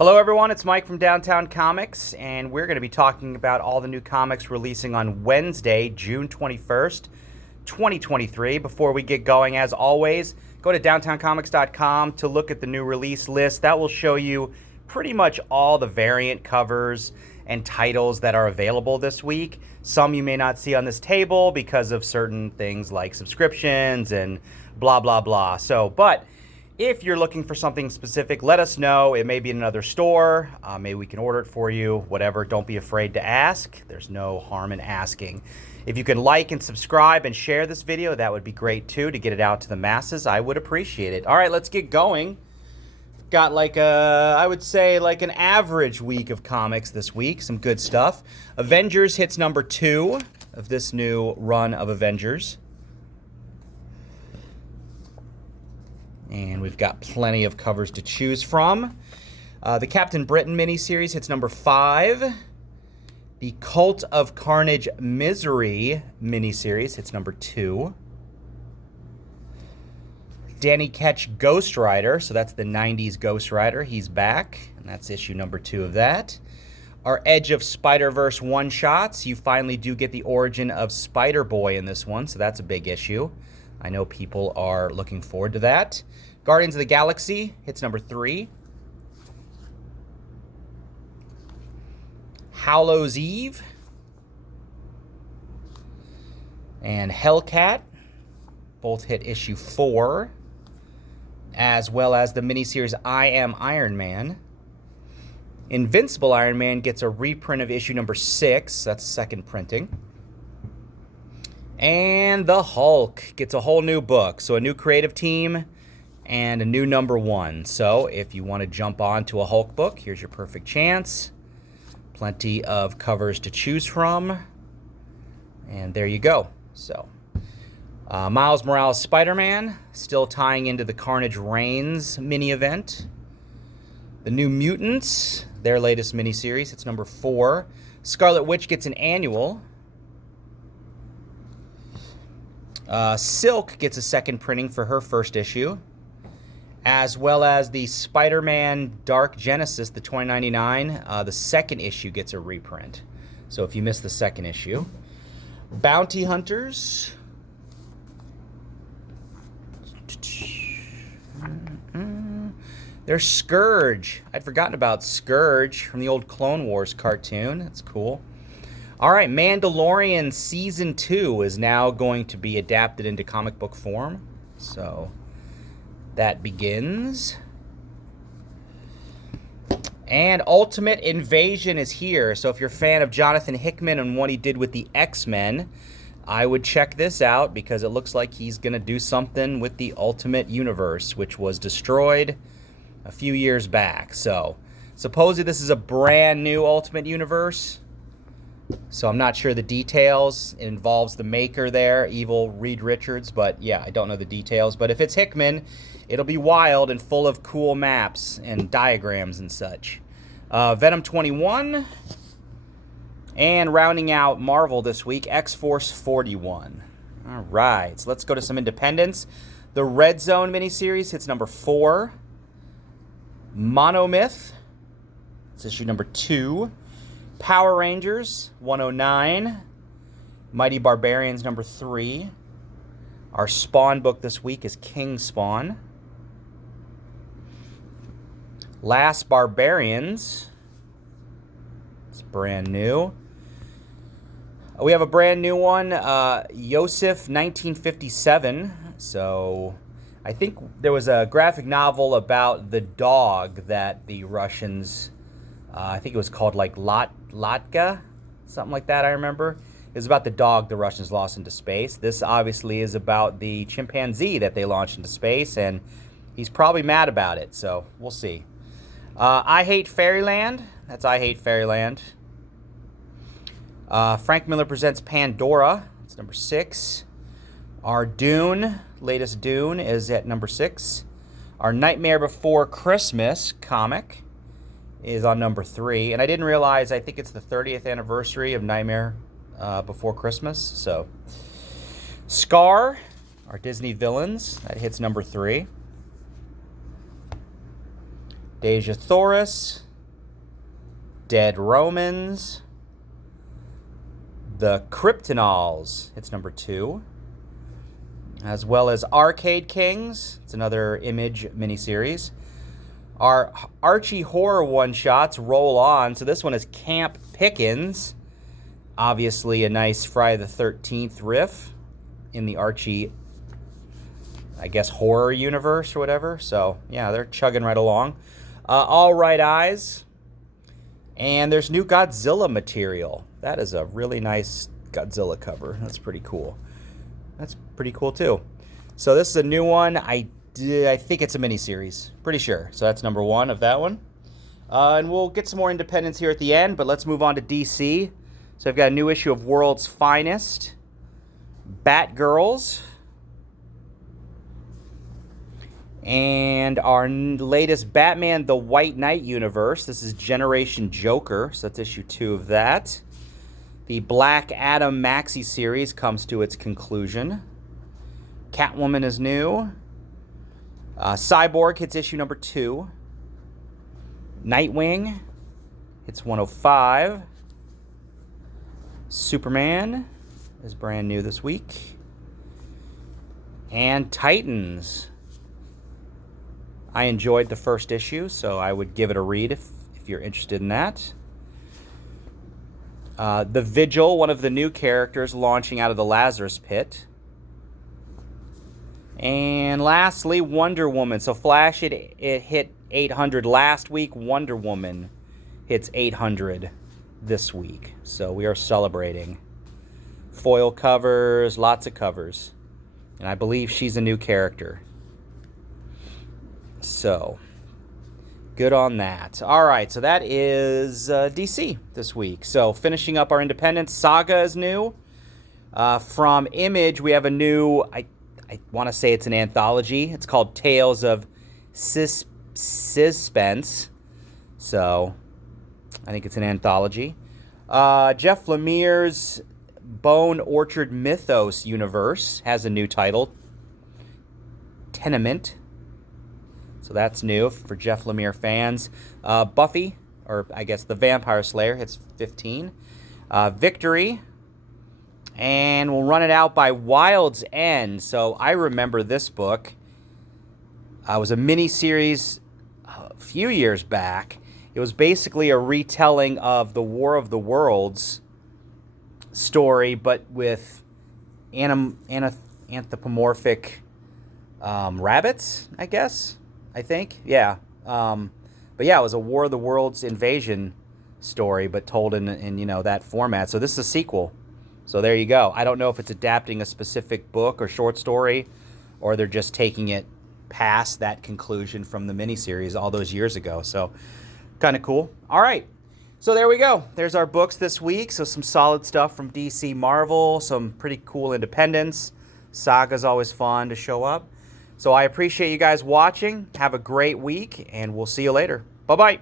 Hello everyone, it's Mike from Downtown Comics, and we're going to be talking about all the new comics releasing on Wednesday, June 21st, 2023. Before we get going, as always, go to downtowncomics.com to look at the new release list. That will show you pretty much all the variant covers and titles that are available this week. Some you may not see on this table because of certain things like subscriptions and blah, blah, blah. But if you're looking for something specific, let us know. It may be in another store. Maybe we can order it for you, whatever. Don't be afraid to ask. There's no harm in asking. If you can like and subscribe and share this video, that would be great too, to get it out to the masses. I would appreciate it. All right, let's get going. Got I would say an average week of comics this week. Some good stuff. Avengers hits number 2 of this new run of Avengers. And we've got plenty of covers to choose from. The Captain Britain miniseries hits number 5. The Cult of Carnage Misery miniseries hits number 2. Danny Ketch Ghost Rider, so that's the 90s Ghost Rider. He's back, and that's issue number 2 of that. Our Edge of Spider-Verse one-shots. You finally do get the origin of Spider-Boy in this one, so that's a big issue. I know people are looking forward to that. Guardians of the Galaxy hits number 3. Hallows' Eve and Hellcat both hit issue 4, as well as the miniseries I Am Iron Man. Invincible Iron Man gets a reprint of issue number 6. That's second printing. And the Hulk gets a whole new book. So a new creative team and a new number 1. So if you want to jump on to a Hulk book, here's your perfect chance. Plenty of covers to choose from. And there you go. So Miles Morales Spider-Man, still tying into the Carnage Reigns mini event. The New Mutants, their latest miniseries, it's number 4. Scarlet Witch gets an annual. Silk gets a second printing for her first issue, as well as the Spider-Man Dark Genesis, the 2099. The second issue gets a reprint. So if you missed the second issue. Bounty Hunters. There's Scourge. I'd forgotten about Scourge from the old Clone Wars cartoon. That's cool. All right, Mandalorian Season 2 is now going to be adapted into comic book form. So that begins. And Ultimate Invasion is here. So if you're a fan of Jonathan Hickman and what he did with the X-Men, I would check this out because it looks like he's going to do something with the Ultimate Universe, which was destroyed a few years back. So supposedly this is a brand new Ultimate Universe. So I'm not sure the details. It involves the maker there, Evil Reed Richards, but yeah, I don't know the details. But if it's Hickman, it'll be wild and full of cool maps and diagrams and such. Venom 21, and rounding out Marvel this week, X-Force 41. All right, so let's go to some independents. The Red Zone miniseries hits number 4. Monomyth, it's issue number 2. Power Rangers 109. Mighty Barbarians number 3. Our Spawn book this week is King Spawn. Last Barbarians. It's brand new. We have a brand new one, Yosef 1957. So I think there was a graphic novel about the dog that the Russians, I think it was called like Latka, something like that, I remember. It was about the dog the Russians lost into space. This obviously is about the chimpanzee that they launched into space, and he's probably mad about it, so we'll see. I Hate Fairyland. That's I Hate Fairyland. Frank Miller Presents Pandora. It's number 6. Our Dune, latest Dune, is at number 6. Our Nightmare Before Christmas comic is on number 3. And I didn't realize, I think it's the 30th anniversary of Nightmare Before Christmas. So, Scar, our Disney villains, that hits number 3. Deja Thoris, Dead Romans. The Kryptonals, it's number 2. As well as Arcade Kings, it's another Image miniseries. Our Archie horror one-shots roll on. So this one is Camp Pickens. Obviously a nice Friday the 13th riff in the Archie, I guess, horror universe or whatever. So yeah, they're chugging right along. All Right Eyes. And there's new Godzilla material. That is a really nice Godzilla cover. That's pretty cool. That's pretty cool too. So this is a new one. I think it's a miniseries. Pretty sure. So that's number 1 of that one. And we'll get some more independents here at the end, but let's move on to DC. So I've got a new issue of World's Finest. Batgirls. And our latest Batman the White Knight universe. This is Generation Joker. So that's issue 2 of that. The Black Adam maxi series comes to its conclusion. Catwoman is new. Cyborg hits issue number 2. Nightwing hits 105. Superman is brand new this week. And Titans. I enjoyed the first issue, so I would give it a read if you're interested in that. The Vigil, one of the new characters launching out of the Lazarus Pit. And lastly, Wonder Woman. So Flash, it hit 800 last week. Wonder Woman hits 800 this week. So we are celebrating. Foil covers, lots of covers. And I believe she's a new character. So, good on that. All right, so that is DC this week. So, finishing up our independence, Saga is new. From Image, we have a new, I want to say it's an anthology. It's called Tales of Suspense. So, I think it's an anthology. Jeff Lemire's Bone Orchard Mythos universe has a new title, Tenement. So that's new for Jeff Lemire fans. Buffy, or I guess the Vampire Slayer, hits 15. Victory. And we'll run it out by Wild's End. So I remember this book. It was a mini-series a few years back. It was basically a retelling of the War of the Worlds story, but with anthropomorphic rabbits, I guess. I think, yeah. But yeah, it was a War of the Worlds invasion story, but told in you know, that format. So this is a sequel. So there you go. I don't know if it's adapting a specific book or short story, or they're just taking it past that conclusion from the miniseries all those years ago. So kind of cool. All right. So there we go. There's our books this week. So some solid stuff from DC Marvel, some pretty cool independents. Saga's always fun to show up. So I appreciate you guys watching. Have a great week, and we'll see you later. Bye-bye.